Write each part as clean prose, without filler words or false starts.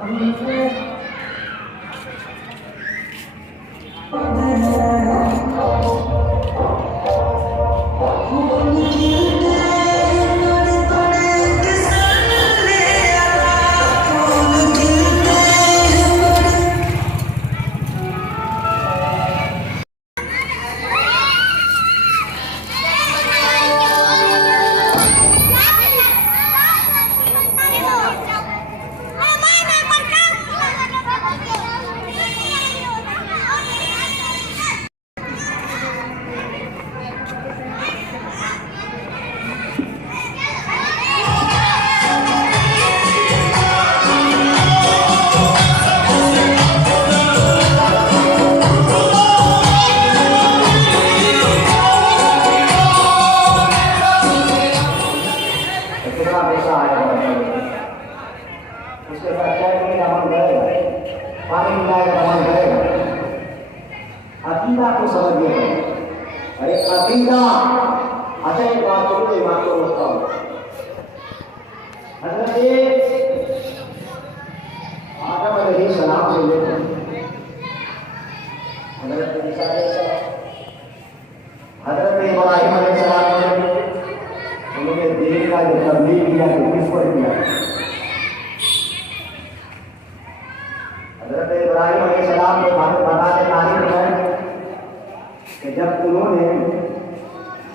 جب انہوں نے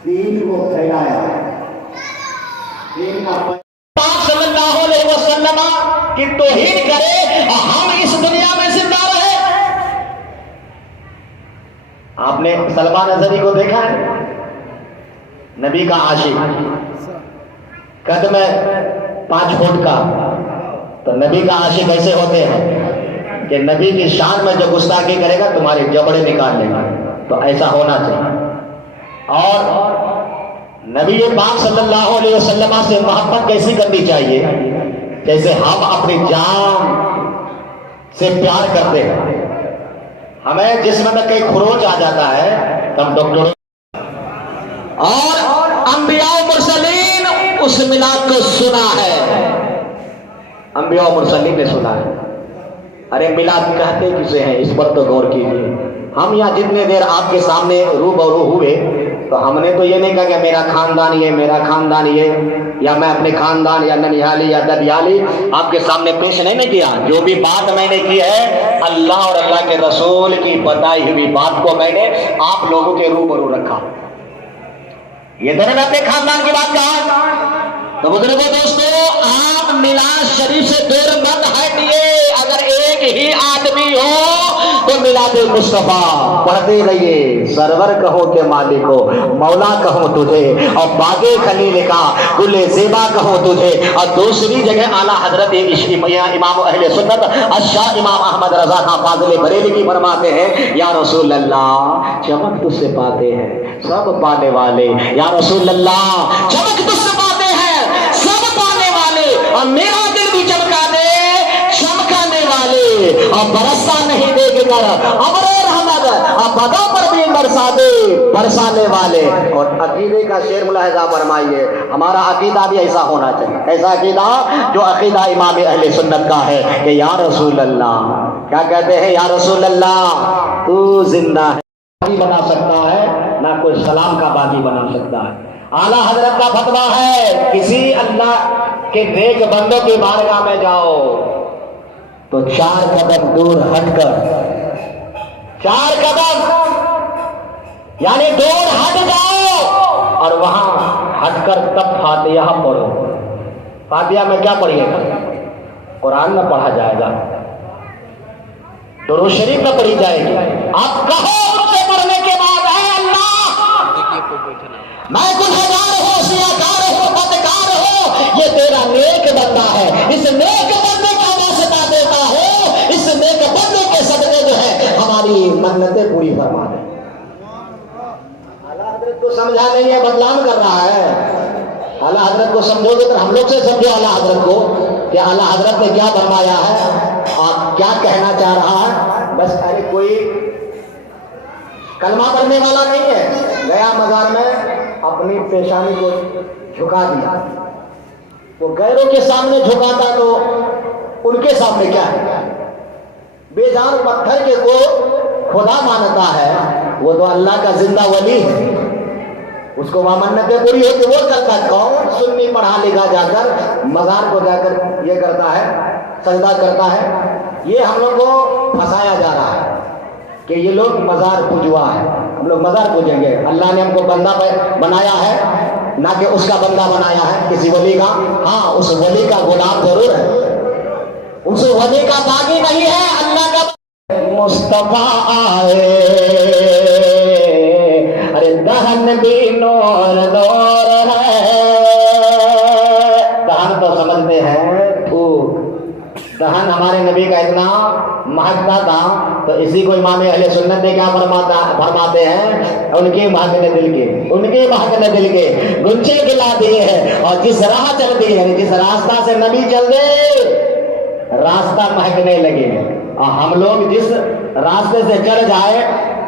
دین کو پھیلایا، دین کا صلی اللہ علیہ وسلم کی توہین کرے اور ہم اس دنیا میں زندہ رہے۔ آپ نے سلمان اظہری کو دیکھا ہے، نبی کا عاشق، قد میں 5 فٹ کا، تو نبی کا عاشق ایسے ہوتے ہیں کہ نبی کی شان میں جو گستاخی کرے گا تمہارے جبڑے نکال لے گا، تو ایسا ہونا چاہیے۔ اور نبی پاک صلی اللہ علیہ وسلم سے محبت کیسی کرنی چاہیے؟ جیسے ہم اپنی جان سے پیار کرتے ہیں، ہمیں جسم میں کئی خروج آ جاتا ہے تو ہم ڈاکٹروں اور انبیاء و مرسلین اس میلاد کو سنا ہے، انبیاء و مرسلین نے سنا ہے۔ ارے میلاد کہتے کسے ہیں اس پر تو غور کیجیے۔ ہم یہاں جتنے دیر آپ کے سامنے روبرو ہوئے تو ہم نے تو یہ نہیں کہا کہ میرا خاندان یہ، میرا خاندان یہ، یا میں اپنے خاندان یا ننیالی یا ددیالی آپ کے سامنے پیش نہیں کیا۔ جو بھی بات میں نے کی ہے اللہ اور اللہ کے رسول کی بتائی ہوئی بات کو میں نے آپ لوگوں کے روبرو رکھا۔ یہ تو میں اپنے خاندان کی بات کہا۔ تو بزرگوں دوستو، آپ میلاد شریف سے دور مت ہٹیے۔ اگر ایک ہی آدمی ہو تو میلاد مصطفیٰ پڑھتے رہیے۔ سرور کہو کہ مالک ہو، مولا کہو تجھے، اور باغ خلیل کا گل زیبا کہو تجھے۔ اور دوسری جگہ اعلیٰ حضرت امام اہل سنت الشاہ امام احمد رضا خان فاضل بریلوی فرماتے ہیں، یا رسول اللہ چمک تجھ سے پاتے ہیں سب پانے والے، یا رسول اللہ چمک تجھ سے پاتے ہیں سب پانے والے، اور میرا دل بھی چمکا دے چمکانے والے، اور برسا نہیں دیکھ کر ابر رحمت اور بدوں پر بھی برسا دے برسانے والے۔ اور عقیدے کا شعر ملاحظہ فرمائیے، ہمارا عقیدہ بھی ایسا ہونا چاہیے، ایسا عقیدہ جو عقیدہ امام اہل سنت کا ہے کہ یا رسول اللہ، کیا کہتے ہیں، یا رسول اللہ تو زندہ ہے، بنا سکتا ہے نہ کوئی سلام کا باغی بنا سکتا ہے۔ اعلیٰ حضرت کا فتویٰ ہے، کسی اللہ کے نیک بندوں کی بارگاہ میں جاؤ تو 4 قدم دور ہٹ کر، 4 قدم یعنی دور ہٹ جاؤ اور وہاں ہٹ کر تب فاتحہ پڑھو۔ فاتحہ میں کیا پڑھیے گا؟ قرآن میں پڑھا جائے گا، درود شریف میں پڑھی جائے گی۔ آپ کہو ان سے پڑھنے کے بعد، اے اللہ میں گنہگار ہوں، سیاکار ہوں، بدکار ہوں، یہ تیرا نیک بندہ ہے، اس نیک بندے کا واسطہ دیتا ہوں، اس نیک بندے کے صدقے جو ہے ہماری منتیں پوری فرما دے۔ اعلیٰ حضرت کو سمجھا نہیں ہے، بدنام کر رہا ہے۔ اعلیٰ حضرت کو سمجھو گے تو ہم لوگ سے سمجھو اعلیٰ حضرت کو کہ اعلیٰ حضرت نے کیا فرمایا ہے اور کیا کہنا چاہ رہا ہے۔ بس ارے کوئی کلمہ پڑھنے والا نہیں ہے، گیا مزار میں اپنی پیشانی کو جھکا دیا، وہ غیروں کے سامنے جھکاتا تو ان کے سامنے کیا ہے؟ بے جان پتھر کے کو خدا مانتا ہے، وہ تو اللہ کا زندہ ولی ہے، اس کو وہاں منتیں پوری ہوتی وہ کرتا ہے۔ کون سنی پڑھا لکھا جا کر مزار کو جا کر یہ کرتا ہے، سجدہ کرتا ہے؟ یہ ہم لوگ کو پھنسایا جا رہا ہے کہ یہ لوگ مزار پوجوا ہے، ہم لوگ مزار پوجیں گے۔ اللہ نے ہم کو بندہ بنایا ہے، نہ کہ اس کا بندہ بنایا ہے کسی ولی کا۔ ہاں اس ولی کا غلام ضرور ہے، اس ولی کا باغی نہیں ہے، اللہ کا مصطفیٰ آئے، ارے دہن بھی نور نور ہے۔ دہن تو سمجھتے ہیں پھوک، دہن ہمارے نبی کا اتنا مہکتا تھا، تو اسی کو امام اہل سنت نے کیا فرماتے ہیں؟ ان کے مہکنے دل کے، ان کے مہکنے دل کے گنچے کھلا دیے ہیں، اور جس راہ چل دی ہے، جس راستہ سے نبی چل دے راستہ مہکنے لگے۔ اور ہم لوگ جس راستے سے چل جائے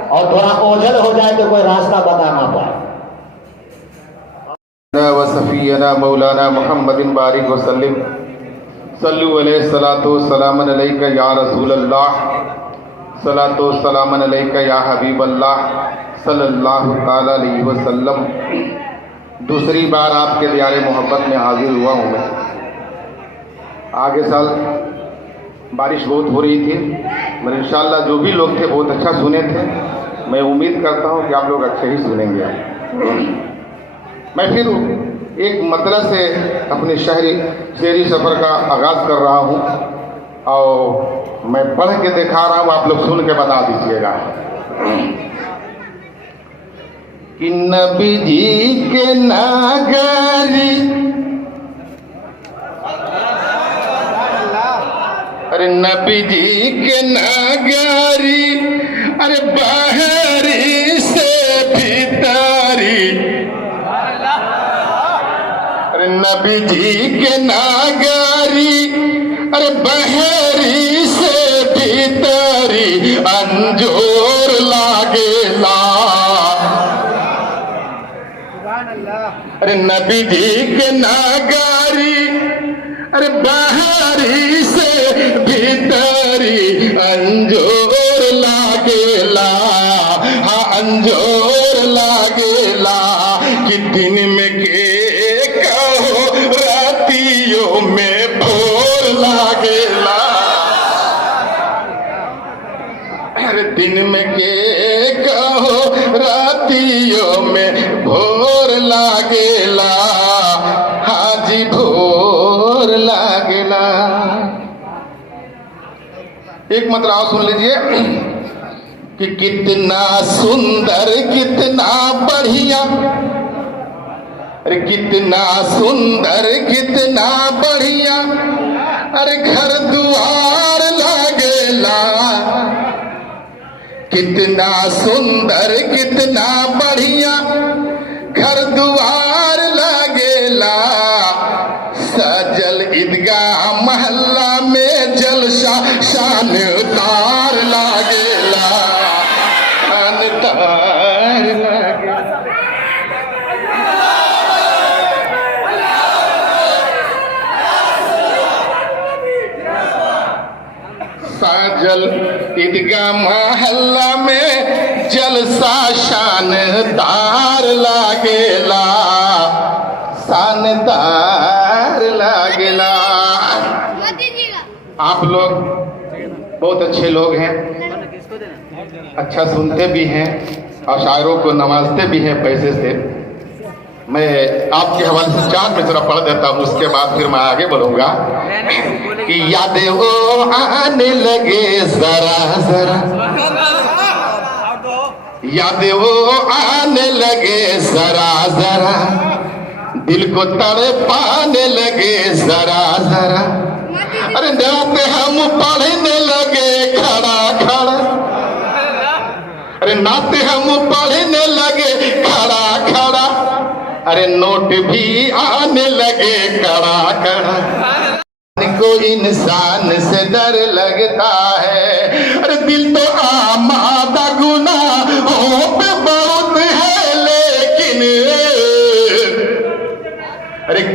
اور تھوڑا اوجھل ہو جائے تو کوئی راستہ بتا نہ پائے۔ وصفینا مولانا محمد بارک وسلم صلو علیہ الصلاۃ والسلام علیک یا رسول اللہ، صلاۃ والسلام علیک یا حبیب اللہ صلی اللہ تعالی علیہ وسلم۔ دوسری بار آپ کے دیار محبت میں حاضر ہوا ہوں میں۔ آگے سال بارش بہت ہو رہی تھی، مگر انشاءاللہ جو بھی لوگ تھے بہت اچھا سنے تھے۔ میں امید کرتا ہوں کہ آپ لوگ اچھے ہی سنیں گے۔ میں پھر ایک مطلب سے اپنے شہری سفر کا آغاز کر رہا ہوں، اور میں پڑھ کے دکھا رہا ہوں، آپ لوگ سن کے بتا دیجیے گا کہ نبی جی کے ناگری، ارے نبی جی کے ناگری، ارے باہری سے بھیتاری، ارے نبی جی کے ناگری، ارے باہری سے بھیتاری، انجور لاگیلا، ارے نبی جی کے ناگری، ارے باہری سے بھیتری، انجور لاگیلا، ہاں انجور لاگیلا، کہ دن میں کے کہو راتیوں میں بھور لاگیلا، ارے دن میں کے کہو راتیوں میں بھور لاگیلا، ہاں جی بھور لاگیلا۔ ایک مطلب اور سن لیجئے کہ کتنا سندر کتنا بڑھیا، ارے کتنا سندر کتنا بڑھیا، ارے گھر دوار لاگیلا، کتنا سندر کتنا بڑھیا گھر دوار لاگیلا، سجل عیدگاہ محلہ میں جلشہ شاندار لاگیلا، شاندار لاگیلا۔ سجل عیدگاہ محلہ میں جلسہ شاندار لاگیلا، شاندار لاگیلا۔ آپ لوگ بہت اچھے لوگ ہیں، اچھا سنتے بھی ہیں اور شاعروں کو نوازتے بھی ہیں پیسے سے۔ میں آپ کے حوالے سے چار مصرع پڑھ دیتا ہوں، اس کے بعد پھر میں آگے بڑھوں گا کہ یادیں وہ آنے لگے ذرا ذرا، یادیں وہ آنے لگے ذرا ذرا، دل کو تڑپانے لگے ذرا ذرا، ارے نعت ہم پڑھنے لگے کھڑا کھڑا، ارے نعت ہم پڑھنے لگے کھڑا کھڑا، ارے نوٹ بھی آنے لگے کڑا کڑا، کو انسان سے ڈر لگتا ہے، ارے دل تو آمادہ گناہوں پہ بہت ہے، لیکن ارے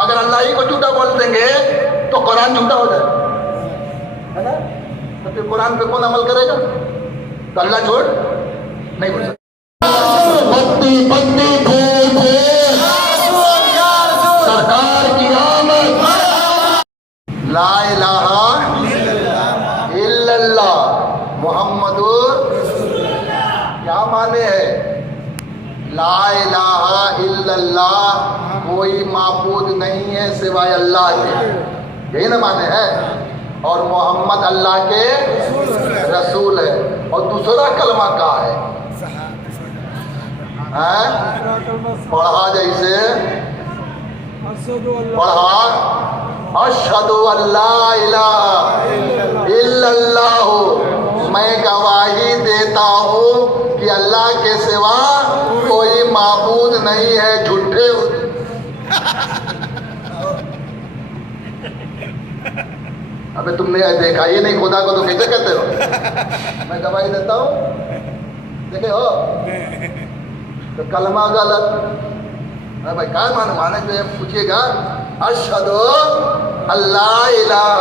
اگر اللہ ہی کو جھوٹا بول دیں گے تو قرآن جھوٹا ہو جائے ہے نا؟ تو پھر قرآن پہ کون عمل کرے گا؟ تو اللہ جھوٹ نہیں بول سکتا۔ بتی بتی پھول پھول سرکار کی آمد۔ لا الہ الا اللہ محمد کیا معنی ہے؟ لا الہ الا اللہ کوئی معبود نہیں ہے سوائے اللہ کے، یہی نا معنی ہے، اور محمد اللہ کے رسول ہے۔ اور دوسرا کلمہ کیا ہے؟ پڑھا جیسے پڑھا اشہد ان لا الہ الا اللہ، میں گواہی دیتا ہوں کہ اللہ کے سوا کوئی معبود نہیں ہے، جھوٹے ابے تم نے دیکھا یہ نہیں خدا کو تو کیسے کہتے ہو؟ میں گواہی دیتا ہوں، دیکھے ہو تو کلمہ غلط بھائی کیا مانے جو ہے پوچھیے گا اشہد اللہ الہ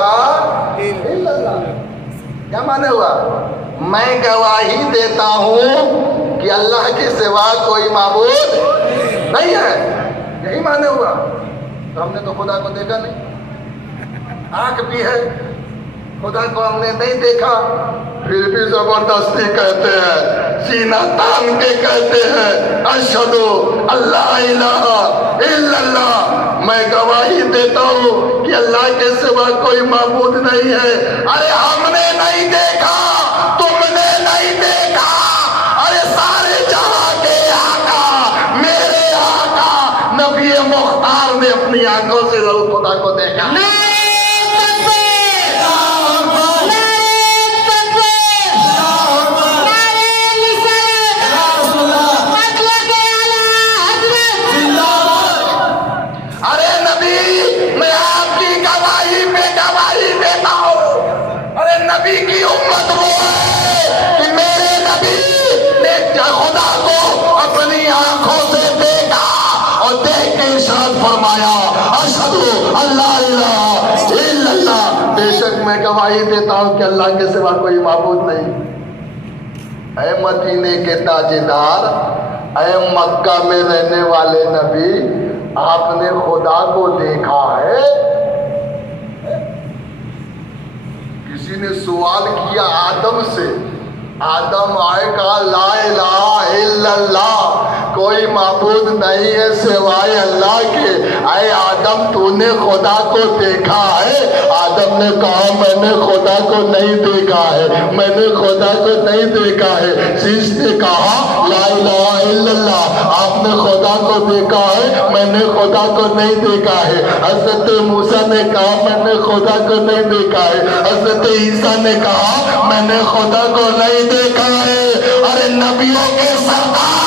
الا اللہ کیا مانے ہوا؟ میں گواہی دیتا ہوں کہ اللہ کے سوا کوئی معبود نہیں ہے، یہی مانے ہوا۔ تو ہم نے تو خدا کو دیکھا نہیں، آنکھ بھی ہے، خدا کو ہم نے نہیں دیکھا، پھر بھی زبردستی کہتے ہیں، سینہ تان کے کہتے ہیں اشہد اللہ الہ الا اللہ، میں گواہی دیتا ہوں کہ اللہ کے سوا کوئی معبود نہیں ہے۔ ارے ہم نے نہیں دیکھا، تم نے نہیں دیکھا، ارے سارے جہاں کے آقا میرے آقا نبی مختار نے اپنی آنکھوں سے ضرور خدا کو دیکھا۔ نبی کی امت وہ ہے کہ میرے نبی نے خدا کو اپنی آنکھوں سے دیکھا اور دیکھ کے ارشاد فرمایا اشہد اللہ الہ الا اللہ، بے شک میں گواہی دیتا ہوں کہ اللہ کے سوا کوئی معبود نہیں۔ اے مدینے کے تاجدار، اے مکہ میں رہنے والے نبی، آپ نے خدا کو دیکھا ہے؟ کسی نے سوال کیا آدم سے، آدم آئے کہا لا الہ الا اللہ، کوئی معبود نہیں ہے سوائے اللہ کے، اے آدم تو نے خدا کو دیکھا ہے؟ آدم نے کہا میں نے خدا کو نہیں دیکھا ہے، میں نے خدا کو نہیں دیکھا ہے۔ شیش نے کہا لا الہ الا اللہ، آپ نے خدا کو دیکھا ہے؟ میں نے خدا کو نہیں دیکھا ہے۔ حضرت موسیٰ نے کہا میں نے خدا کو نہیں دیکھا ہے۔ حضرت عیسیٰ نے کہا میں نے خدا کو نہیں دیکھا ہے۔ ارے نبیوں کے سردار